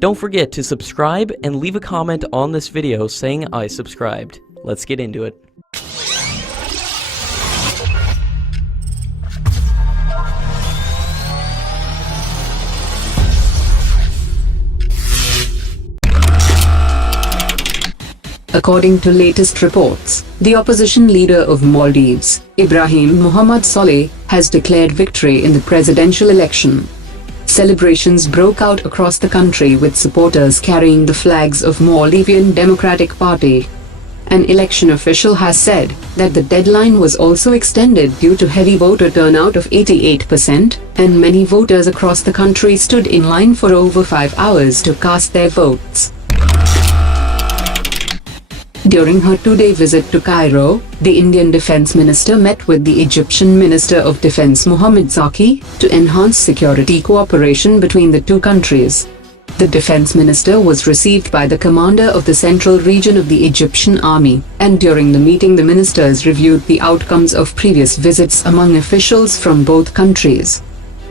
Don't forget to subscribe and leave a comment on this video saying I subscribed. Let's get into it. According to latest reports, the opposition leader of Maldives, Ibrahim Mohamed Solih, has declared victory in the presidential election. Celebrations broke out across the country with supporters carrying the flags of Maldivian Democratic Party. An election official has said that the deadline was also extended due to heavy voter turnout of 88%, and many voters across the country stood in line for over 5 hours to cast their votes. During her two-day visit to Cairo, the Indian Defence Minister met with the Egyptian Minister of Defence Mohammed Zaki to enhance security cooperation between the two countries. The Defence Minister was received by the commander of the central region of the Egyptian army, and during the meeting the ministers reviewed the outcomes of previous visits among officials from both countries.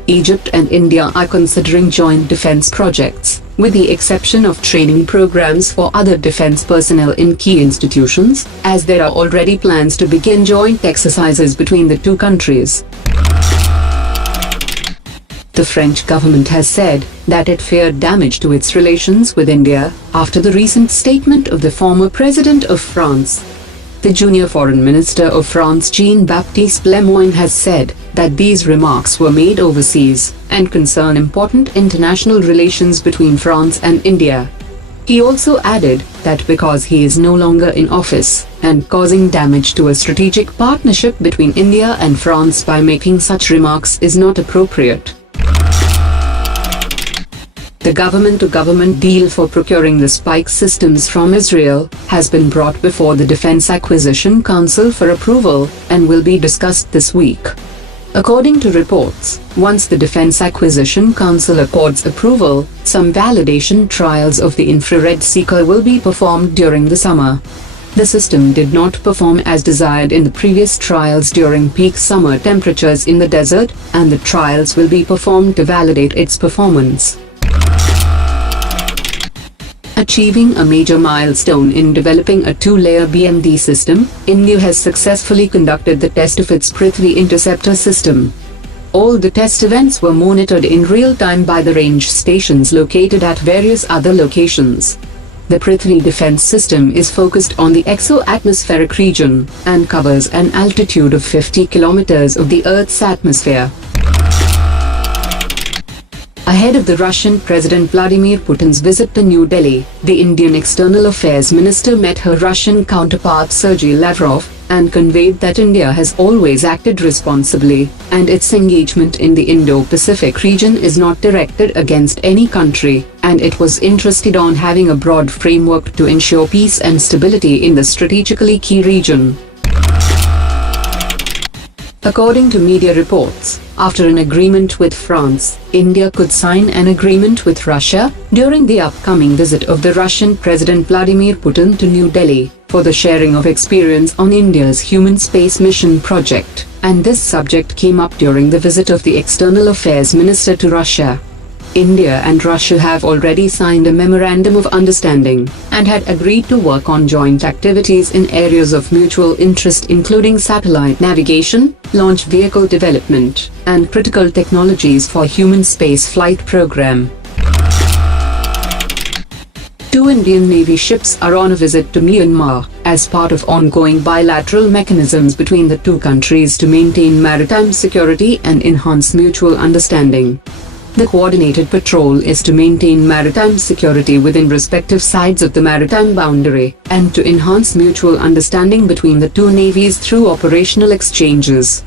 Egypt and India are considering joint defense projects, with the exception of training programs for other defense personnel in key institutions, as there are already plans to begin joint exercises between the two countries. The French government has said that it feared damage to its relations with India after the recent statement of the former President of France. The junior foreign minister of France Jean-Baptiste Lemoyne has said that these remarks were made overseas and concern important international relations between France and India. He also added that because he is no longer in office and causing damage to a strategic partnership between India and France by making such remarks is not appropriate. The government-to-government deal for procuring the spike systems from Israel has been brought before the Defense Acquisition Council for approval and will be discussed this week. According to reports, once the Defense Acquisition Council accords approval, some validation trials of the infrared seeker will be performed during the summer. The system did not perform as desired in the previous trials during peak summer temperatures in the desert, and the trials will be performed to validate its performance. Achieving a major milestone in developing a two-layer BMD system, India has successfully conducted the test of its Prithvi interceptor system. All the test events were monitored in real time by the range stations located at various other locations. The Prithvi defense system is focused on the exo-atmospheric region and covers an altitude of 50 kilometers of the Earth's atmosphere. Ahead of the Russian President Vladimir Putin's visit to New Delhi, the Indian External Affairs Minister met her Russian counterpart Sergei Lavrov and conveyed that India has always acted responsibly, and its engagement in the Indo-Pacific region is not directed against any country, and it was interested on having a broad framework to ensure peace and stability in the strategically key region. According to media reports, after an agreement with France, India could sign an agreement with Russia during the upcoming visit of the Russian President Vladimir Putin to New Delhi for the sharing of experience on India's human space mission project, and this subject came up during the visit of the External Affairs Minister to Russia. India and Russia have already signed a memorandum of understanding and had agreed to work on joint activities in areas of mutual interest including satellite navigation, launch vehicle development, and critical technologies for human space flight program. Two Indian Navy ships are on a visit to Myanmar as part of ongoing bilateral mechanisms between the two countries to maintain maritime security and enhance mutual understanding. The coordinated patrol is to maintain maritime security within respective sides of the maritime boundary and to enhance mutual understanding between the two navies through operational exchanges.